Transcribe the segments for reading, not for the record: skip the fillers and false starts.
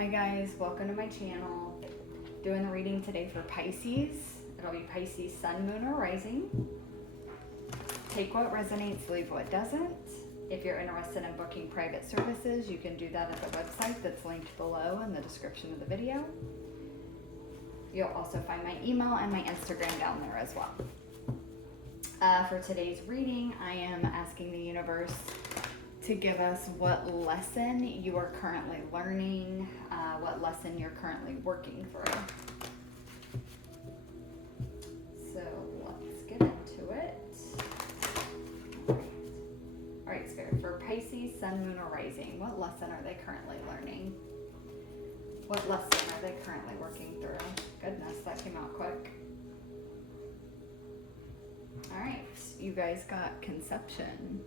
Hi guys, welcome to my channel. Doing the reading today for Pisces. It'll be Pisces Sun, Moon, or Rising. Take what resonates, leave what doesn't. If you're interested in booking private services, you can do that at the website that's linked below in the description of the video. You'll also find my email and my Instagram down there as well. For today's reading, I am asking the universe to give us what lesson you are currently learning, what lesson you're currently working through. So let's get into it. All right, Spirit, for Pisces, Sun, Moon, or Rising, what lesson are they currently learning? What lesson are they currently working through? Goodness, that came out quick. All right, you guys got conception.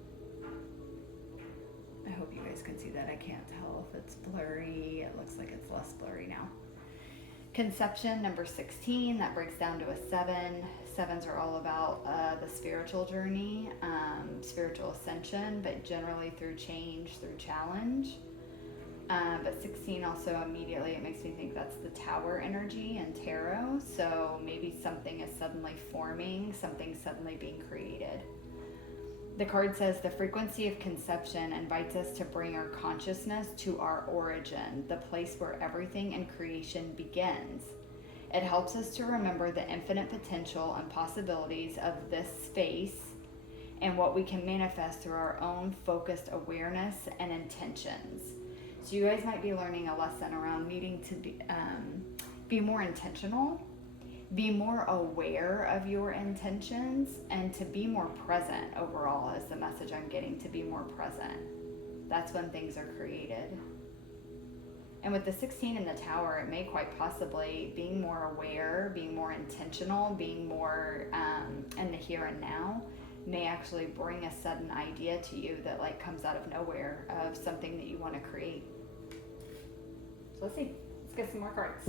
I hope you guys can see that. I can't tell if it's blurry. It looks like it's less blurry now. Conception, number 16, that breaks down to a 7. 7s are all about the spiritual journey, spiritual ascension, but generally through change, through challenge. But 16 also immediately, it makes me think that's the Tower energy and tarot. So maybe something is suddenly forming, something suddenly being created. The card says the frequency of conception invites us to bring our consciousness to our origin, the place where everything in creation begins. It helps us to remember the infinite potential and possibilities of this space and what we can manifest through our own focused awareness and intentions. So you guys might be learning a lesson around needing to be more intentional, be more aware of your intentions, and to be more present overall is the message I'm getting, to be more present. That's when things are created. And with the 16 in the Tower, it may quite possibly being more aware, being more intentional, being more in the here and now may actually bring a sudden idea to you that like comes out of nowhere of something that you want to create. So let's see. Let's get some more cards.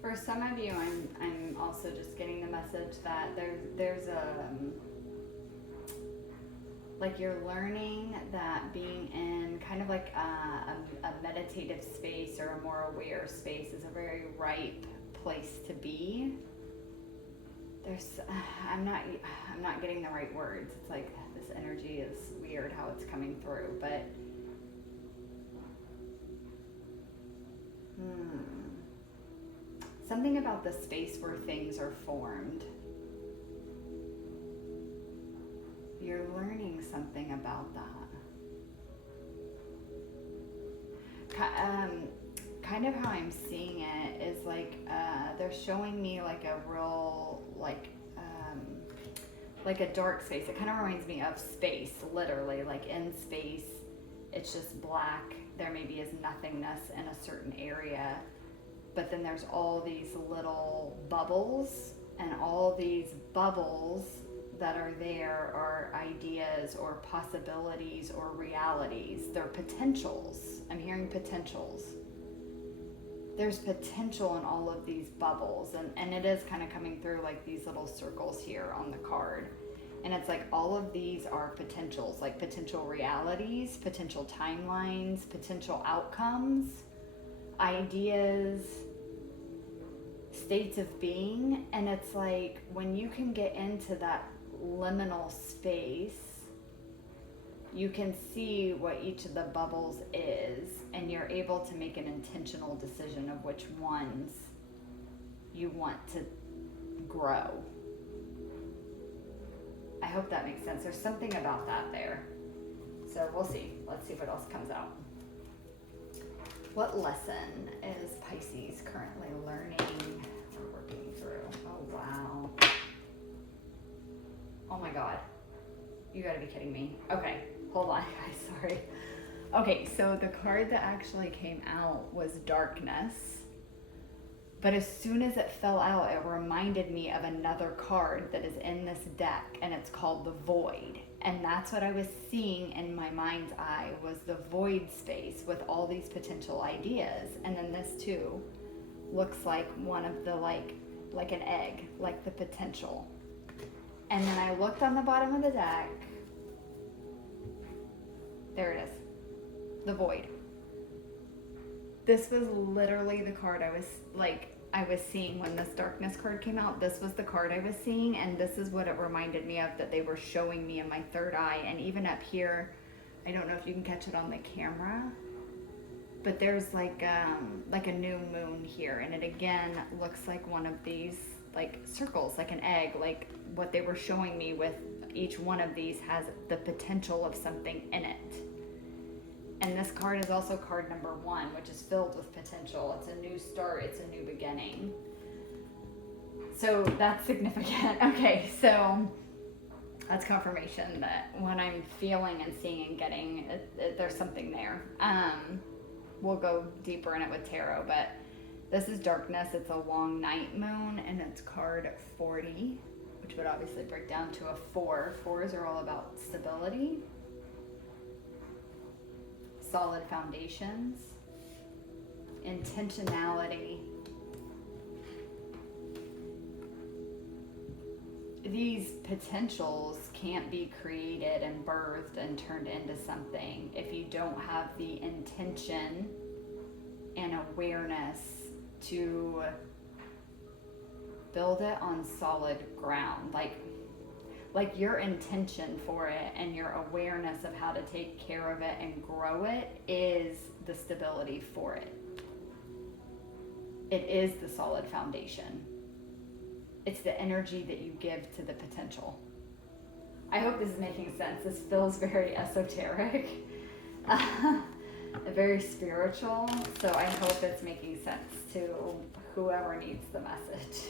For some of you, I'm also just getting the message that there's a like you're learning that being in kind of like a meditative space or a more aware space is a very ripe place to be. There's I'm not getting the right words. It's like this energy is weird how it's coming through, but something about the space where things are formed. You're learning something about that. Kind of how I'm seeing it is like they're showing me like a real like a dark space. It kind of reminds me of space, literally, like in space. It's just black. There maybe is nothingness in a certain area. But then there's all these little bubbles, and all these bubbles that are there are ideas or possibilities or realities. They're potentials. I'm hearing potentials. There's potential in all of these bubbles, and it is kind of coming through like these little circles here on the card. And it's like all of these are potentials, like potential realities, potential timelines, potential outcomes, ideas, states of being. And it's like when you can get into that liminal space, you can see what each of the bubbles is, and you're able to make an intentional decision of which ones you want to grow. I hope that makes sense. There's something about that there. So we'll see. Let's see what else comes out. What lesson is Pisces currently learning or working through? Oh, wow. Oh my God. You gotta be kidding me. Okay, hold on, guys, sorry. Okay, so the card that actually came out was darkness. But as soon as it fell out, it reminded me of another card that is in this deck, and it's called the Void. And that's what I was seeing in my mind's eye, was the void space with all these potential ideas. And then this too looks like one of the, like an egg, like the potential. And then I looked on the bottom of the deck. There it is. The Void. This was literally the card I was seeing when this darkness card came out. This was the card I was seeing, and this is what it reminded me of, that they were showing me in my third eye. And even up here, I don't know if you can catch it on the camera, but there's like a new moon here, and it again looks like one of these like circles, like an egg, like what they were showing me with each one of these has the potential of something in it. And this card is also card number 1, which is filled with potential. It's a new start. It's a new beginning. So that's significant. Okay, so that's confirmation that when I'm feeling and seeing and getting, there's something there. We'll go deeper in it with tarot, but this is darkness. It's a long night moon, and it's card 40, which would obviously break down to a 4. 4s are all about stability, solid foundations, intentionality. These potentials can't be created and birthed and turned into something if you don't have the intention and awareness to build it on solid ground. Like your intention for it and your awareness of how to take care of it and grow it is the stability for it. It is the solid foundation. It's the energy that you give to the potential. I hope this is making sense. This feels very esoteric, very spiritual. So I hope it's making sense to whoever needs the message.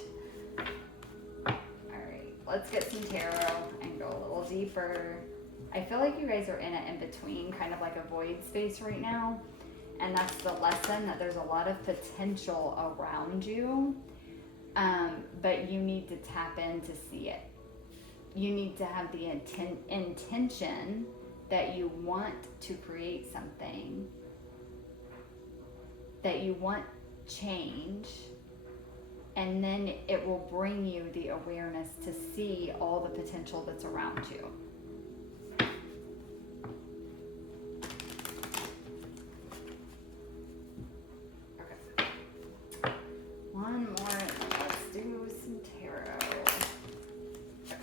Let's get some tarot and go a little deeper. I feel like you guys are in it in between, kind of like a void space right now. And that's the lesson, that there's a lot of potential around you, but you need to tap in to see it. You need to have the intention that you want to create something, that you want change. And then it will bring you the awareness to see all the potential that's around you. Okay. One more, and let's do some tarot. Okay.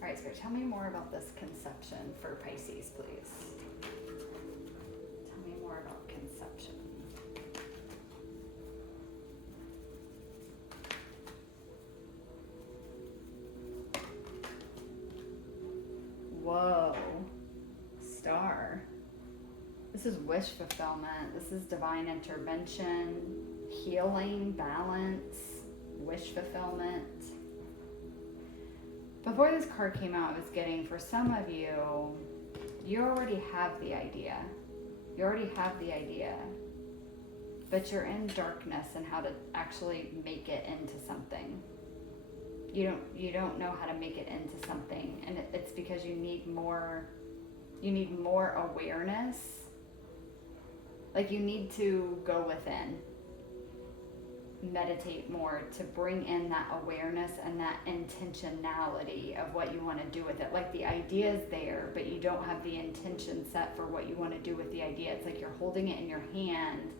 All right, Spirit, tell me more about this conception for Pisces, please. Tell me more about conception. Whoa, star. This is wish fulfillment. This is divine intervention, healing, balance, wish fulfillment. Before this card came out, I was getting, for some of you, you already have the idea. You already have the idea, but you're in darkness and how to actually make it into something. You don't know how to make it into something, and it's because you need more awareness. Like, you need to go within, meditate more to bring in that awareness and that intentionality of what you want to do with it. Like, the idea is there, but you don't have the intention set for what you want to do with the idea. It's like you're holding it in your hand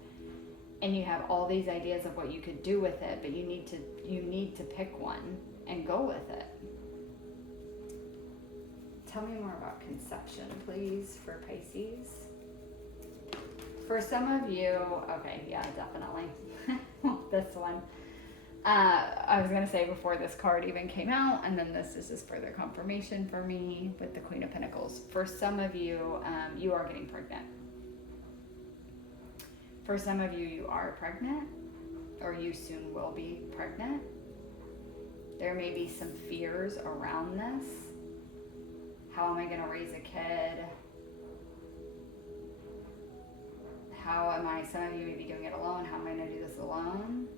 and you have all these ideas of what you could do with it, but you need to pick one and go with it. Tell me more about conception, please, for Pisces. For some of you, okay, yeah, definitely. This one. I was going to say before this card even came out, and then this is just further confirmation for me with the Queen of Pentacles. For some of you, you are getting pregnant. For some of you, you are pregnant, or you soon will be pregnant. There may be some fears around this. How am I going to raise a kid? How am I, some of you may be doing it alone. How am I going to do this alone?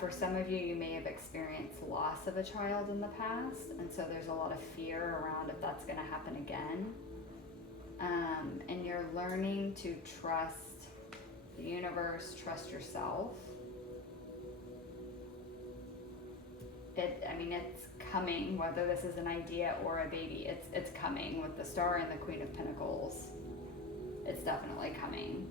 For some of you, you may have experienced loss of a child in the past, and so there's a lot of fear around if that's going to happen again. And you're learning to trust the universe, trust yourself. It's coming, whether this is an idea or a baby, it's coming with the Star and the Queen of Pentacles. It's definitely coming.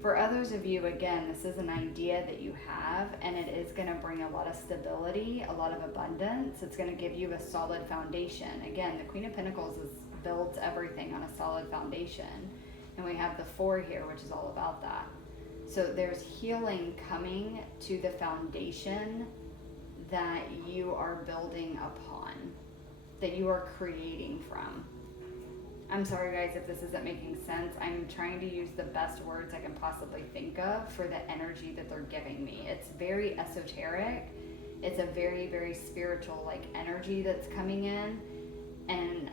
For others of you, again, this is an idea that you have, and it is going to bring a lot of stability, a lot of abundance. It's going to give you a solid foundation. Again, the Queen of Pentacles builds everything on a solid foundation. And we have the 4 here, which is all about that. So there's healing coming to the foundation that you are building upon, that you are creating from. I'm sorry guys if this isn't making sense. I'm trying to use the best words I can possibly think of for the energy that they're giving me. It's very esoteric. It's a very, very spiritual energy that's coming in. And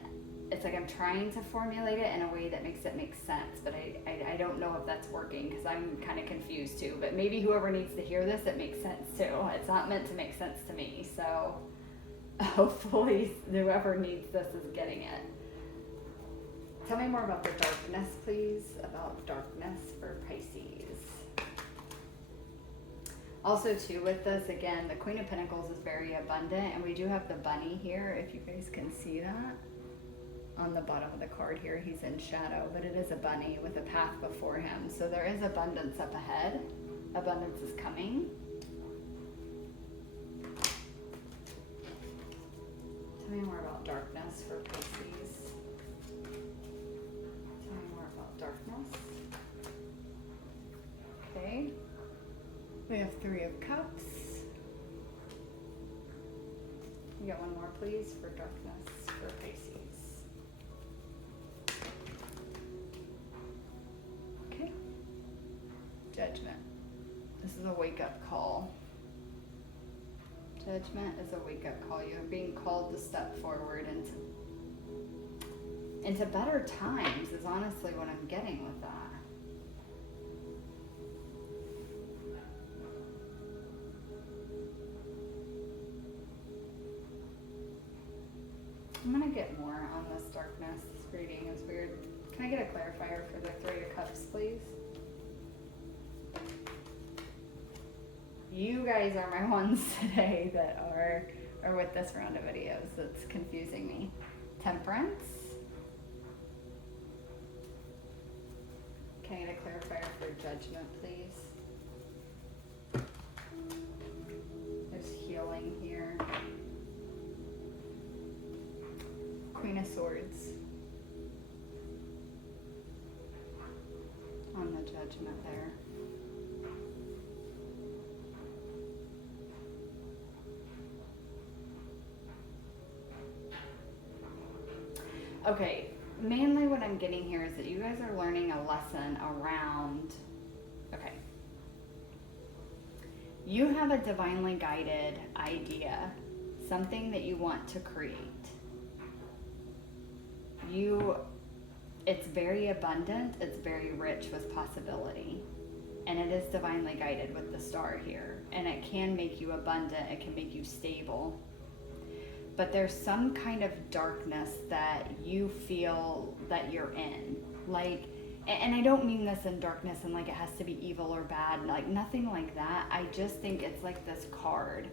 it's like I'm trying to formulate it in a way that makes it make sense. But I don't know if that's working because I'm kind of confused too. But maybe whoever needs to hear this, it makes sense too. It's not meant to make sense to me. So hopefully whoever needs this is getting it. Tell me more about the darkness, please. About darkness for Pisces. Also, too, with this, again, the Queen of Pentacles is very abundant, and we do have the bunny here, if you guys can see that. On the bottom of the card here, he's in shadow, but it is a bunny with a path before him. So there is abundance up ahead. Abundance is coming. Tell me more about darkness for Pisces. Darkness. Okay. We have 3 of Cups. You got one more, please, for darkness for Pisces. Okay. Judgment. This is a wake-up call. Judgment is a wake-up call. You're being called to step forward into better times is honestly what I'm getting with that. I'm going to get more on this darkness. This reading is weird. Can I get a clarifier for the 3 of Cups, please? You guys are my ones today that are with this round of videos. That's confusing me. Temperance. Can I get a clarifier for Judgment, please? There's healing here. Queen of Swords. On the Judgment there. Okay. Mainly what I'm getting here is that you guys are learning a lesson around, okay, you have a divinely guided idea, something that you want to create. It's very abundant, it's very rich with possibility, and it is divinely guided with the Star here, and it can make you abundant, it can make you stable. But there's some kind of darkness that you feel that you're in. And I don't mean this in darkness and it has to be evil or bad, nothing like that. I just think it's like this card.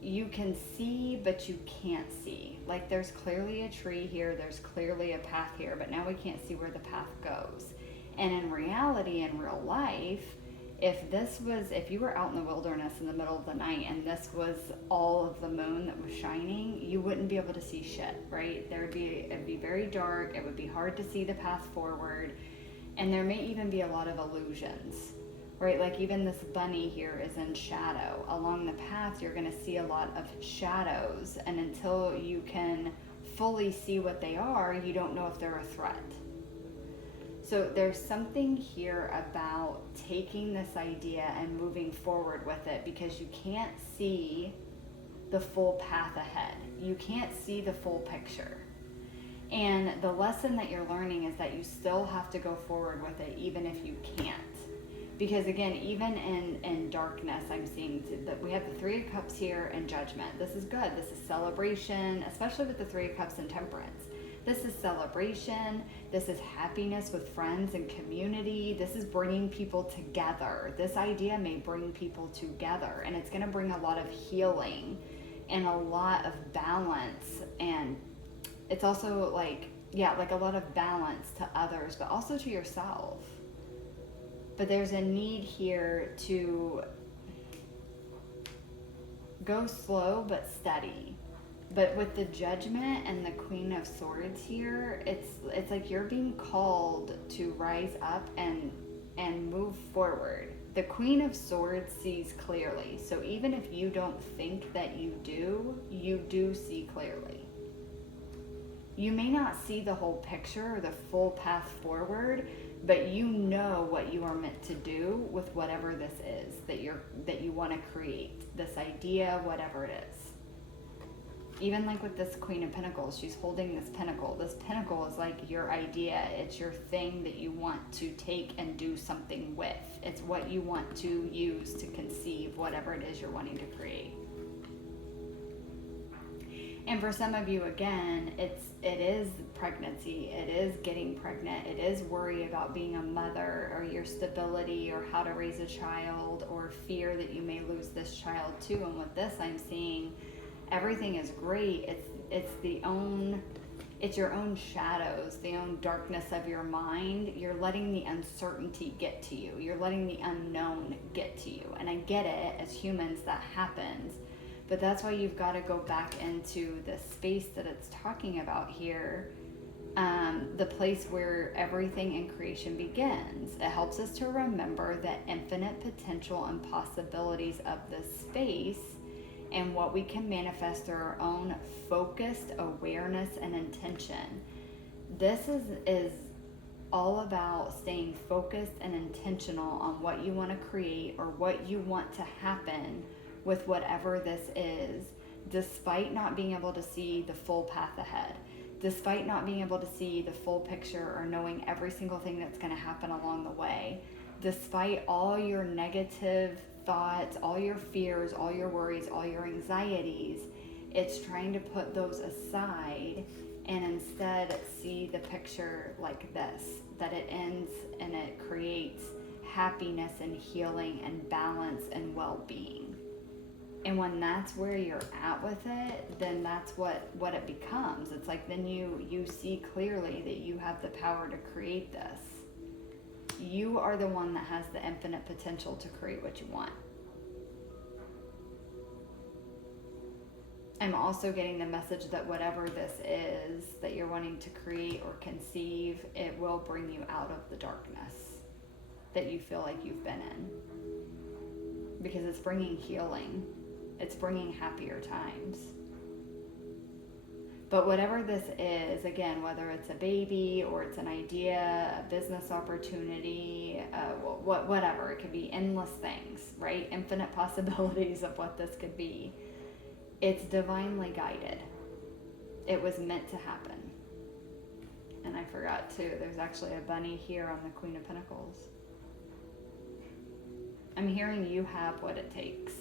You can see, but you can't see. Like, there's clearly a tree here, there's clearly a path here, but now we can't see where the path goes. And in reality, in real life, if you were out in the wilderness in the middle of the night and this was all of the moon that was shining, you wouldn't be able to see shit, right? It'd be very dark, it would be hard to see the path forward, and there may even be a lot of illusions, right? Like even this bunny here is in shadow. Along the path, you're gonna see a lot of shadows, and until you can fully see what they are, you don't know if they're a threat. So there's something here about taking this idea and moving forward with it, because you can't see the full path ahead. You can't see the full picture. And the lesson that you're learning is that you still have to go forward with it even if you can't. Because again, even in darkness, I'm seeing that we have the Three of Cups here and Judgment. This is good. This is celebration, especially with the Three of Cups and Temperance. This is celebration. This is happiness with friends and community. This is bringing people together. This idea may bring people together, and it's going to bring a lot of healing and a lot of balance. And it's also like a lot of balance to others, but also to yourself. But there's a need here to go slow but steady. But with the Judgment and the Queen of Swords here, it's like you're being called to rise up and move forward. The Queen of Swords sees clearly. So even if you don't think that you do see clearly. You may not see the whole picture or the full path forward, but you know what you are meant to do with whatever this is that you want to create, this idea, whatever it is. Even like with this Queen of Pentacles, she's holding this pentacle. This pentacle is like your idea. It's your thing that you want to take and do something with. It's what you want to use to conceive whatever it is you're wanting to create. And for some of you, again, it is pregnancy. It is getting pregnant. It is worry about being a mother, or your stability, or how to raise a child, or fear that you may lose this child too. And with this, I'm seeing everything is great. It's your own shadows, the own darkness of your mind. You're letting the uncertainty get to you. You're letting the unknown get to you. And I get it, as humans, that happens. But that's why you've got to go back into the space that it's talking about here, the place where everything in creation begins. It helps us to remember the infinite potential and possibilities of this space and what we can manifest through our own focused awareness and intention. This is all about staying focused and intentional on what you want to create or what you want to happen with whatever this is, despite not being able to see the full path ahead, despite not being able to see the full picture or knowing every single thing that's going to happen along the way, despite all your negative thoughts, all your fears, all your worries, all your anxieties. It's trying to put those aside and instead see the picture like this, that it ends and it creates happiness and healing and balance and well-being. And when that's where you're at with it, then that's what it becomes. It's like then you see clearly that you have the power to create this. You are the one that has the infinite potential to create what you want. I'm also getting the message that whatever this is that you're wanting to create or conceive, it will bring you out of the darkness that you feel like you've been in. Because it's bringing healing. It's bringing happier times. But whatever this is, again, whether it's a baby or it's an idea, a business opportunity, whatever, it could be endless things, right? Infinite possibilities of what this could be. It's divinely guided. It was meant to happen. And I forgot too, there's actually a bunny here on the Queen of Pentacles. I'm hearing you have what it takes.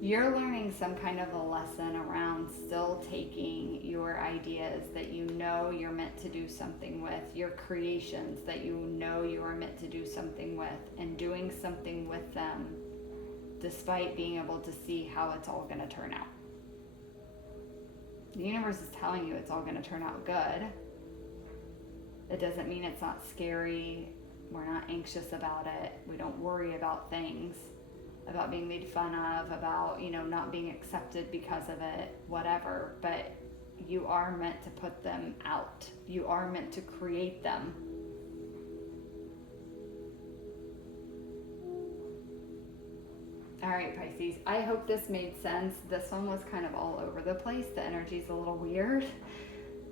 You're learning some kind of a lesson around still taking your ideas that you know you're meant to do something with, your creations that you know you are meant to do something with, and doing something with them despite being able to see how it's all going to turn out. The universe is telling you it's all going to turn out good. It doesn't mean it's not scary. We're not anxious about it. We don't worry about things, about being made fun of, about, not being accepted because of it, whatever. But you are meant to put them out. You are meant to create them. All right, Pisces, I hope this made sense. This one was kind of all over the place. The energy's a little weird,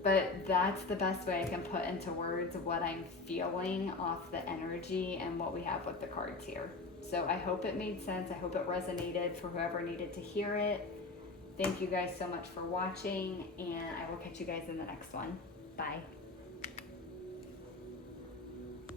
but that's the best way I can put into words what I'm feeling off the energy and what we have with the cards here. So I hope it made sense. I hope it resonated for whoever needed to hear it. Thank you guys so much for watching, and I will catch you guys in the next one. Bye.